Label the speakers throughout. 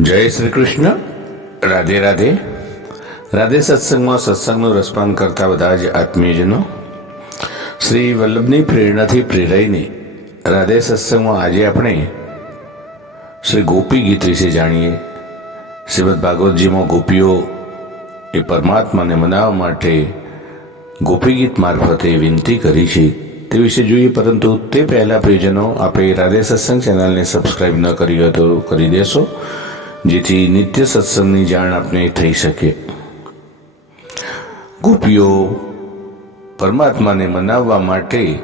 Speaker 1: જય શ્રી કૃષ્ણ રાધે રાધે. રાધે સત્સંગમાં સત્સંગનું રસપાન કરતા બધા જ આત્મીયજનો. શ્રી વલ્લભની પ્રેરણાથી પ્રેરાઈને રાધે સત્સંગમાં આજે આપણે શ્રી ગોપી ગીત વિશે જાણીએ. શ્રીમદ ભાગવતજીમાં ગોપીઓ એ પરમાત્માને મનાવવા માટે ગોપી ગીત મારફતે વિનંતી કરી છે. તે વિશે જોઈએ, પરંતુ તે પહેલાં પ્રિયજનો આપણે રાધે સત્સંગ ચેનલને સબસ્ક્રાઈબ ન કરી હોય તો કરી દેશો. જેથી નિત્ય સત્સંગની જાણ આપને થઈ શકે. ગોપીઓ પરમાત્માને મનાવવા માટે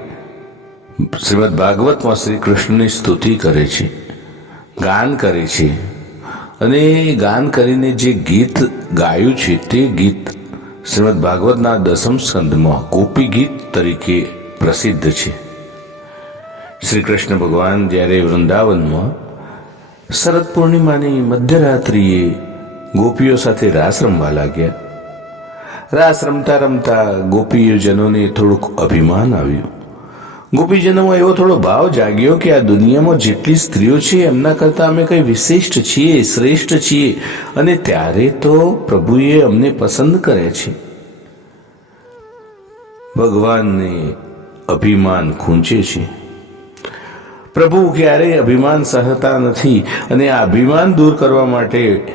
Speaker 1: શ્રીમદ ભાગવતમાં શ્રી કૃષ્ણની સ્તુતિ કરે છે, ગાન કરે છે અને ગાન કરીને જે ગીત ગાયું છે તે ગીત શ્રીમદ ભાગવતના દસમ સ્કંદમાં ગોપી ગીત તરીકે પ્રસિદ્ધ છે. શ્રી કૃષ્ણ ભગવાન જ્યારે વૃંદાવનમાં શરદ પૂર્ણિમાની મધ્યરાત્રિએ ગોપીઓ સાથે રાસ રમવા લાગ્યા. રાસ રમતા રમતા ગોપીજનોને થોડુંક અભિમાન આવ્યું. ગોપીજનોમાં એવો થોડો ભાવ જાગ્યો કે આ દુનિયામાં જેટલી સ્ત્રીઓ છે, એમના કરતાં અમે કંઈ વિશિષ્ટ છીએ, શ્રેષ્ઠ છીએ, અને ત્યારે તો પ્રભુએ અમને પસંદ કરે છે. ભગવાનને અભિમાન ખૂંચે છે. પ્રભુ ક્યારેય અભિમાન સહતા નથી અને આ અભિમાન દૂર કરવા માટે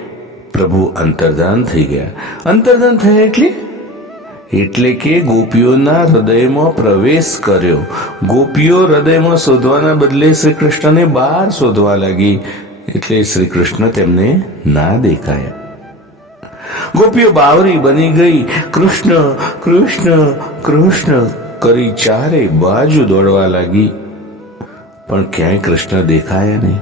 Speaker 1: પ્રભુ અંતર્ધાન થઈ ગયા. અંતર્ધાન થયા એટલે? એટલે કે ગોપીઓના હૃદયમાં પ્રવેશ કર્યો. ગોપીઓ હૃદયમાં શોધવાના બદલે શ્રી કૃષ્ણને બહાર શોધવા લાગી એટલે શ્રી કૃષ્ણ તેમને ના દેખાયા. ગોપીઓ બાવરી બની ગઈ. કૃષ્ણ કૃષ્ણ કૃષ્ણ કરી ચારે બાજુ દોડવા લાગી. પણ ક્યાંય કૃષ્ણ દેખાયા નહીં.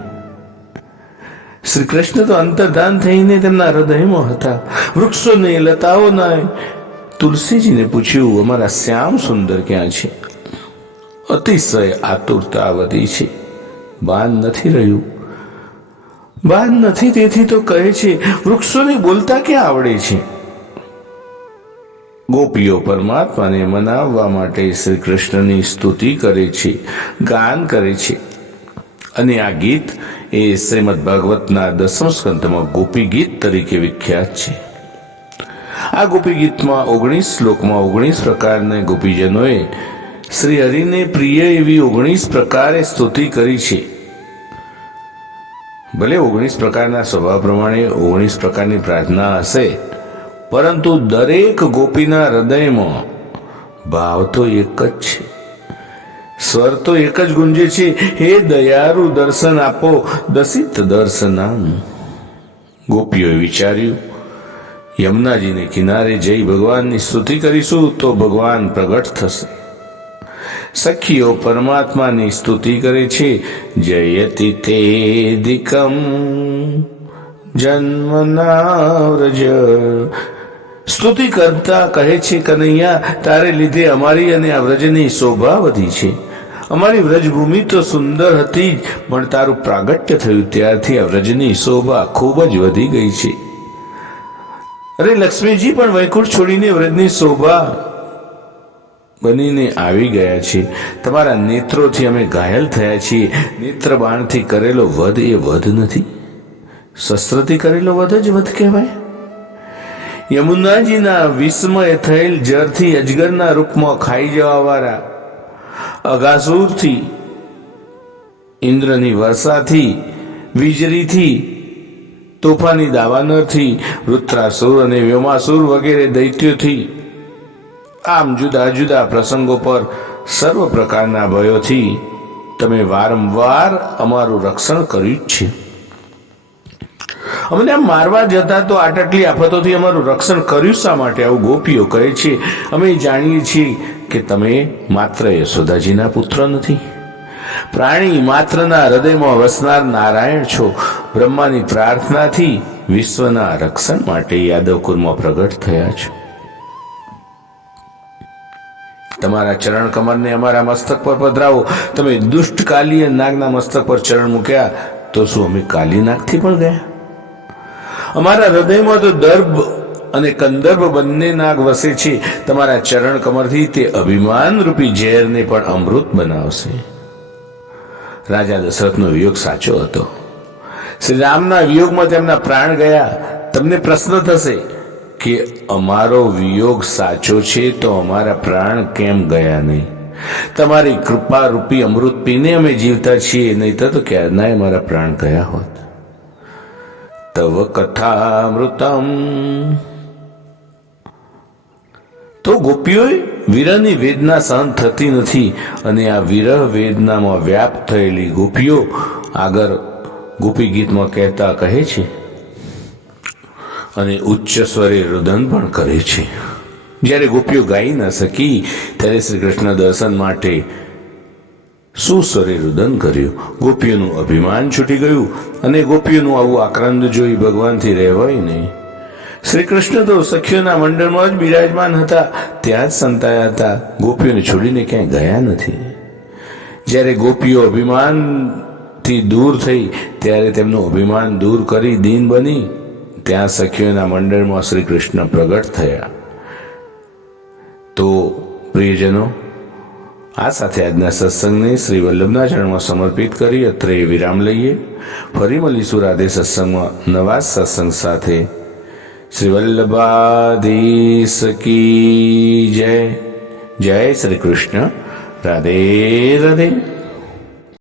Speaker 1: શ્રી કૃષ્ણ તો અંતર્ધાન થઈને તેમના હૃદયમાં હતા. વૃક્ષોને લતાઓના તુલસીજીને પૂછ્યું, અમારા શ્યામ સુંદર ક્યાં છે? અતિશય આતુરતા વધી છે. બાન નથી રહ્યું. બાન નથી? તેથી તો કહે છે, વૃક્ષોને બોલતા ક્યાં આવડે છે? ગોપીઓ પરમાત્માને મનાવવા માટે શ્રી કૃષ્ણની સ્તુતિ કરે છે, ગાન કરે છે. અને આ ગીત એ શ્રીમદ ભાગવતના દસમ સ્કંદમાં ગોપી ગીત તરીકે વિખ્યાત છે. આ ગોપી ગીતમાં ઓગણીસ શ્લોકમાં ઓગણીસ પ્રકારના ગોપીજનોએ શ્રી હરિને પ્રિય એવી ઓગણીસ પ્રકારે સ્તુતિ કરી છે. ભલે ઓગણીસ પ્રકારના સ્વભાવ પ્રમાણે ઓગણીસ પ્રકારની પ્રાર્થના હશે પરંતુ દરેક ગોપીના હૃદયમાં ભાવ તો એક જ છે. સ્વર તો એક જ ગુંજે છે. હે દયાળુ દર્શન આપો. દસિત દર્શનામ. ગોપીઓએ વિચાર્યું, યમુનાજીને કિનારે જઈ ભગવાનની સ્તુતિ કરીશું તો ભગવાન પ્રગટ થશે. સખીઓ પરમાત્માની સ્તુતિ કરે છે. જયતિ તે દિકમ. જન્મનાવ્રજ સ્તુતિ કરતા કહે છે, કનૈયા, તારે લીધે અમારી અને આ વ્રજની શોભા વધી છે. અમારી વ્રજભૂમિ તો સુંદર હતી જ, પણ તારું પ્રાગટ્ય થયું ત્યારથી આ વ્રજની શોભા ખૂબ જ વધી ગઈ છે. અરે, લક્ષ્મીજી પણ વૈકુંઠ છોડીને વ્રજની શોભા બનીને આવી ગયા છે. તમારા નેત્રોથી અમે ઘાયલ થયા છીએ. નેત્ર બાણથી કરેલો વધ એ વધ નથી. શસ્ત્રથી કરેલો વધ જ વધ કહેવાય. યમુનાજીના વિસ્મય થયેલ જરથી અજગરના રૂપમાં ખાઈ જવા વાળા અગાસુરથી, ઇન્દ્રની વર્ષાથી, વીજળીથી, તોફાની દાવાનરથી વૃત્રાસુર અને વ્યોમાસુર વગેરે દૈત્યોથી, આમ જુદા જુદા પ્રસંગો પર સર્વ પ્રકારના ભયોથી તમે વારંવાર અમારું રક્ષણ કર્યું છે. અમને મારવા જતા તો આટલી આફતોથી અમારું રક્ષણ કર્યું શા માટે? આવું ગોપીઓ કહે છે. અમે જાણીએ છીએ કે તમે માત્ર યશોદાજીના પુત્ર નથી. પ્રાણી માત્રના હૃદયમાં વસનાર નારાયણ છો. બ્રહ્માની પ્રાર્થનાથી વિશ્વના રક્ષણ માટે યાદવકુરમાં પ્રગટ થયા છો. તમારા ચરણ કમરને અમારા મસ્તક પર પધરાવો. તમે દુષ્ટ કાલી નાગના મસ્તક પર ચરણ મૂક્યા તો શું અમે કાલી નાગથી પણ ગયા? અમારા હૃદયમાં તો દર્ભ અને કંદર્ભ બંને નાગ વસે છે. તમારા ચરણ કમરથી તે અભિમાન રૂપી ઝેરને પણ અમૃત બનાવશે. રાજા દશરથનો વિયોગ સાચો હતો. શ્રી રામના વિયોગમાં તેમના પ્રાણ ગયા. તમને પ્રશ્ન થશે કે અમારો વિયોગ સાચો છે તો અમારા પ્રાણ કેમ ગયા નહીં? તમારી કૃપા રૂપી અમૃત પીને અમે જીવતા છીએ, નહીં તો ક્યારના અમારા પ્રાણ ગયા હોત. તવ કથામૃતમ તો ગોપીઓએ વિરહની વેદના સહન થતી નથી અને આ વિરહ વેદનામાં વ્યાપ થયેલી ગોપીઓ આગળ ગોપી ગીતમાં કહેતા કહે છે અને ઉચ્ચ સ્વરે રુદન પણ કરે છે. જ્યારે ગોપીઓ ગાઈ ન શકી, ત્યારે શ્રી કૃષ્ણ દર્શન માટે સુસ્વરે રુદન કર્યું. ગોપીઓનું અભિમાન છૂટી ગયું અને ગોપીઓનું આવું આક્રંદ જોઈ ભગવાનથી રહેવાય નહીં. શ્રી કૃષ્ણ તો સખીઓના મંડળમાં જ બિરાજમાન હતા. ત્યાં જ સંતાયા હતા. ગોપીઓને છોડીને ક્યાંય ગયા નથી. જ્યારે ગોપીઓ અભિમાનથી દૂર થઈ, ત્યારે તેમનું અભિમાન દૂર કરી દીન બની, ત્યાં સખીઓના મંડળમાં શ્રી કૃષ્ણ પ્રગટ થયા. તો પ્રિયજનો આ સાથે આજના સત્સંગને શ્રી વલ્લભના ચરણમાં સમર્પિત કરી અત્રે વિરામ લઈએ. ફરી મળીશું રાધે સત્સંગમાં નવા સત્સંગ સાથે. શ્રી વલ્લભાધીશ કી જય. જય શ્રી કૃષ્ણ. રાધે રાધે.